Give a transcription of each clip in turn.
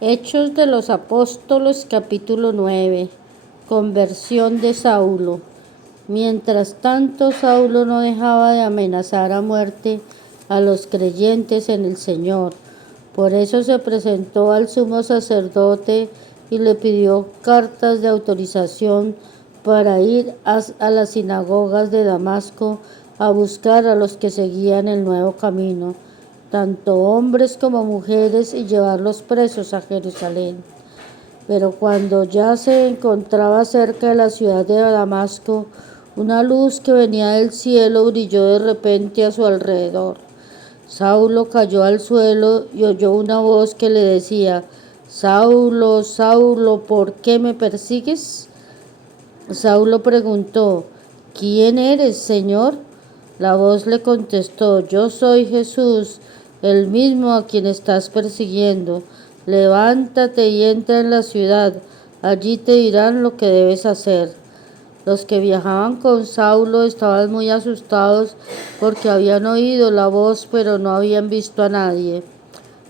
Hechos de los Apóstoles, capítulo 9. Conversión de Saulo. Mientras tanto, Saulo no dejaba de amenazar a muerte a los creyentes en el Señor. Por eso se presentó al sumo sacerdote y le pidió cartas de autorización para ir a las sinagogas de Damasco a buscar a los que seguían el nuevo camino, tanto hombres como mujeres, y llevarlos presos a Jerusalén. Pero cuando ya se encontraba cerca de la ciudad de Damasco, una luz que venía del cielo brilló de repente a su alrededor. Saulo cayó al suelo y oyó una voz que le decía: Saulo, Saulo, ¿por qué me persigues? Saulo preguntó: ¿Quién eres, Señor? La voz le contestó: Yo soy Jesús, el mismo a quien estás persiguiendo. Levántate y entra en la ciudad, allí te dirán lo que debes hacer. Los que viajaban con Saulo estaban muy asustados porque habían oído la voz, pero no habían visto a nadie.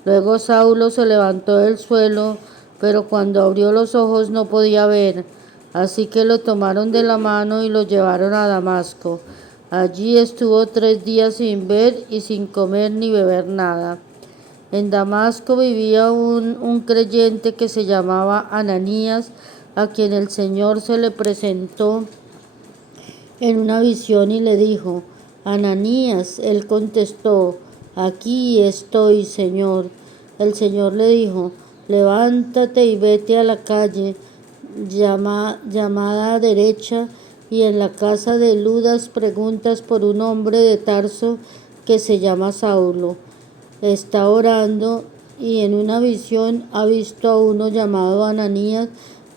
Luego Saulo se levantó del suelo, pero cuando abrió los ojos no podía ver. Así que lo tomaron de la mano y lo llevaron a Damasco. Allí estuvo 3 días sin ver y sin comer ni beber nada. En Damasco vivía un creyente que se llamaba Ananías, a quien el Señor se le presentó en una visión y le dijo: Ananías. Él contestó: Aquí estoy, Señor. El Señor le dijo: Levántate y vete a la calle llamada derecha, y en la casa de Ludas preguntas por un hombre de Tarso que se llama Saulo. Está orando, y en una visión ha visto a uno llamado Ananías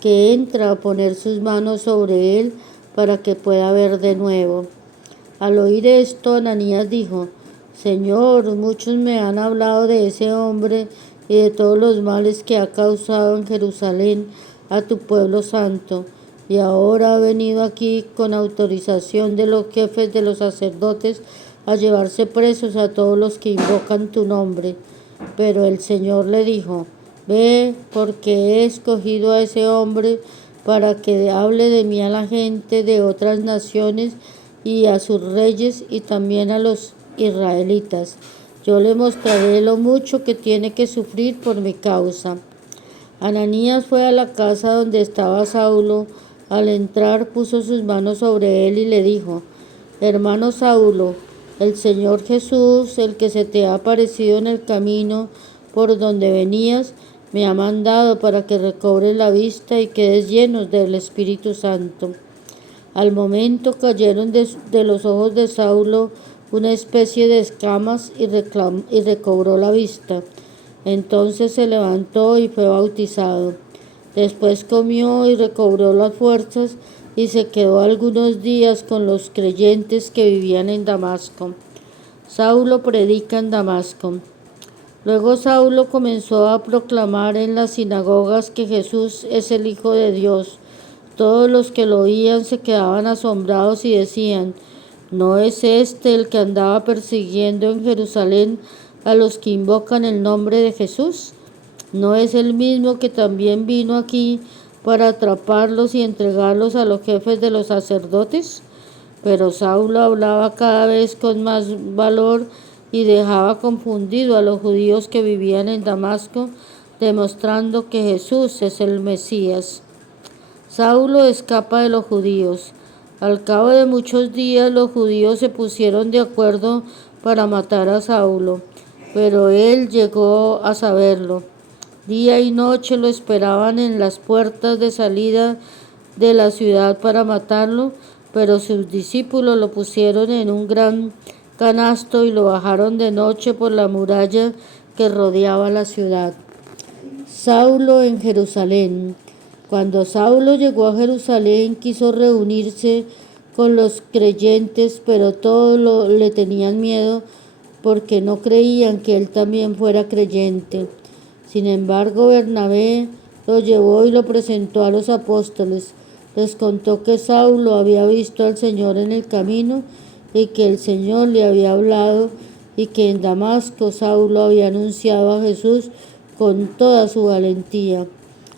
que entra a poner sus manos sobre él para que pueda ver de nuevo. Al oír esto, Ananías dijo: Señor, muchos me han hablado de ese hombre y de todos los males que ha causado en Jerusalén a tu pueblo santo, y ahora ha venido aquí con autorización de los jefes de los sacerdotes a llevarse presos a todos los que invocan tu nombre. Pero el Señor le dijo: Ve, porque he escogido a ese hombre para que hable de mí a la gente de otras naciones y a sus reyes y también a los israelitas. Yo le mostraré lo mucho que tiene que sufrir por mi causa. Ananías fue a la casa donde estaba Saulo. Al entrar puso sus manos sobre él y le dijo: Hermano Saulo, el Señor Jesús, el que se te ha aparecido en el camino por donde venías, me ha mandado para que recobres la vista y quedes llenos del Espíritu Santo. Al momento cayeron de los ojos de Saulo una especie de escamas y recobró la vista. Entonces se levantó y fue bautizado. Después comió y recobró las fuerzas y se quedó algunos días con los creyentes que vivían en Damasco. Saulo predica en Damasco. Luego Saulo comenzó a proclamar en las sinagogas que Jesús es el Hijo de Dios. Todos los que lo oían se quedaban asombrados y decían: ¿No es este el que andaba persiguiendo en Jerusalén a los que invocan el nombre de Jesús? ¿No es el mismo que también vino aquí para atraparlos y entregarlos a los jefes de los sacerdotes? Pero Saulo hablaba cada vez con más valor y dejaba confundido a los judíos que vivían en Damasco, demostrando que Jesús es el Mesías. Saulo escapa de los judíos. Al cabo de muchos días los judíos se pusieron de acuerdo para matar a Saulo, pero él llegó a saberlo. Día y noche lo esperaban en las puertas de salida de la ciudad para matarlo, pero sus discípulos lo pusieron en un gran canasto y lo bajaron de noche por la muralla que rodeaba la ciudad. Saulo en Jerusalén. Cuando Saulo llegó a Jerusalén, quiso reunirse con los creyentes, pero todos le tenían miedo porque no creían que él también fuera creyente. Sin embargo, Bernabé lo llevó y lo presentó a los apóstoles. Les contó que Saulo había visto al Señor en el camino y que el Señor le había hablado, y que en Damasco Saulo había anunciado a Jesús con toda su valentía.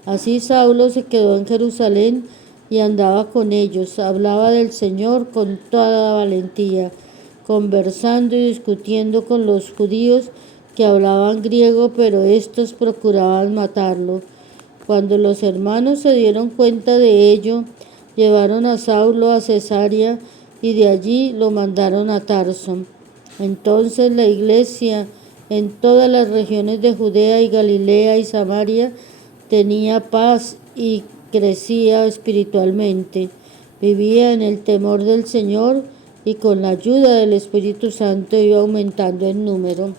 Así Saulo se quedó en Jerusalén y andaba con ellos, hablaba del Señor con toda valentía, conversando y discutiendo con los judíos que hablaban griego, pero éstos procuraban matarlo. Cuando los hermanos se dieron cuenta de ello, llevaron a Saulo a Cesarea y de allí lo mandaron a Tarso. Entonces la iglesia en todas las regiones de Judea y Galilea y Samaria tenía paz y crecía espiritualmente. Vivía en el temor del Señor y con la ayuda del Espíritu Santo iba aumentando en número.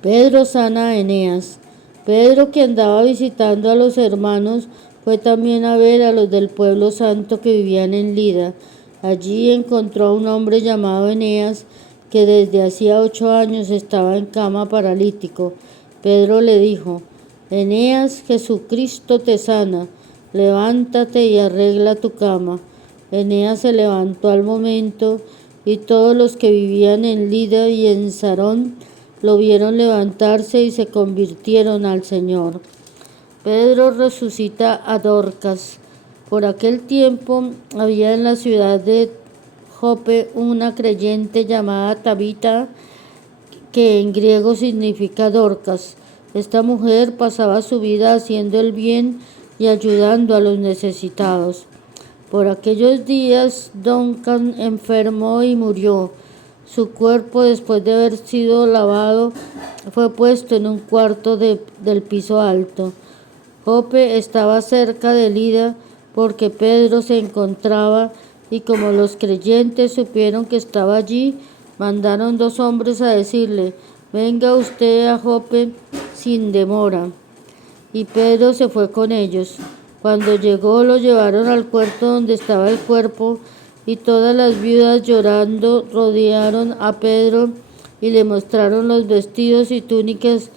Pedro sana a Eneas. Pedro, que andaba visitando a los hermanos, fue también a ver a los del pueblo santo que vivían en Lida. Allí encontró a un hombre llamado Eneas, que desde hacía 8 años estaba en cama paralítico. Pedro le dijo: Eneas, Jesucristo te sana, levántate y arregla tu cama. Eneas se levantó al momento, y todos los que vivían en Lida y en Sarón lo vieron levantarse y se convirtieron al Señor. Pedro resucita a Dorcas. Por aquel tiempo había en la ciudad de Jope una creyente llamada Tabita, que en griego significa Dorcas. Esta mujer pasaba su vida haciendo el bien y ayudando a los necesitados. Por aquellos días Duncan enfermó y murió. Su cuerpo, después de haber sido lavado, fue puesto en un cuarto del piso alto. Jope estaba cerca de Lida, porque Pedro se encontraba, y como los creyentes supieron que estaba allí, mandaron 2 hombres a decirle: venga usted a Jope sin demora. Y Pedro se fue con ellos. Cuando llegó, lo llevaron al cuarto donde estaba el cuerpo, y todas las viudas, llorando, rodearon a Pedro y le mostraron los vestidos y túnicas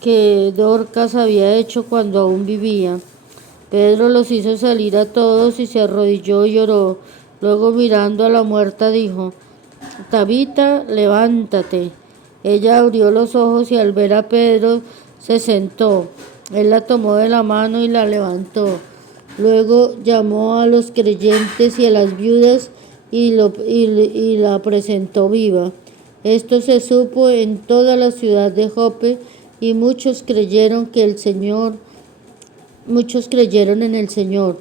que Dorcas había hecho cuando aún vivía. Pedro los hizo salir a todos y se arrodilló y lloró. Luego, mirando a la muerta, dijo: Tabita, levántate. Ella abrió los ojos y al ver a Pedro se sentó. Él la tomó de la mano y la levantó. Luego llamó a los creyentes y a las viudas y la presentó viva. Esto se supo en toda la ciudad de Jope, y muchos creyeron en el Señor.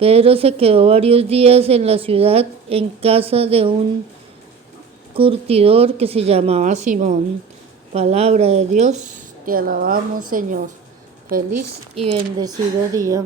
Pedro se quedó varios días en la ciudad, en casa de un curtidor que se llamaba Simón. Palabra de Dios, te alabamos, Señor. Feliz y bendecido día.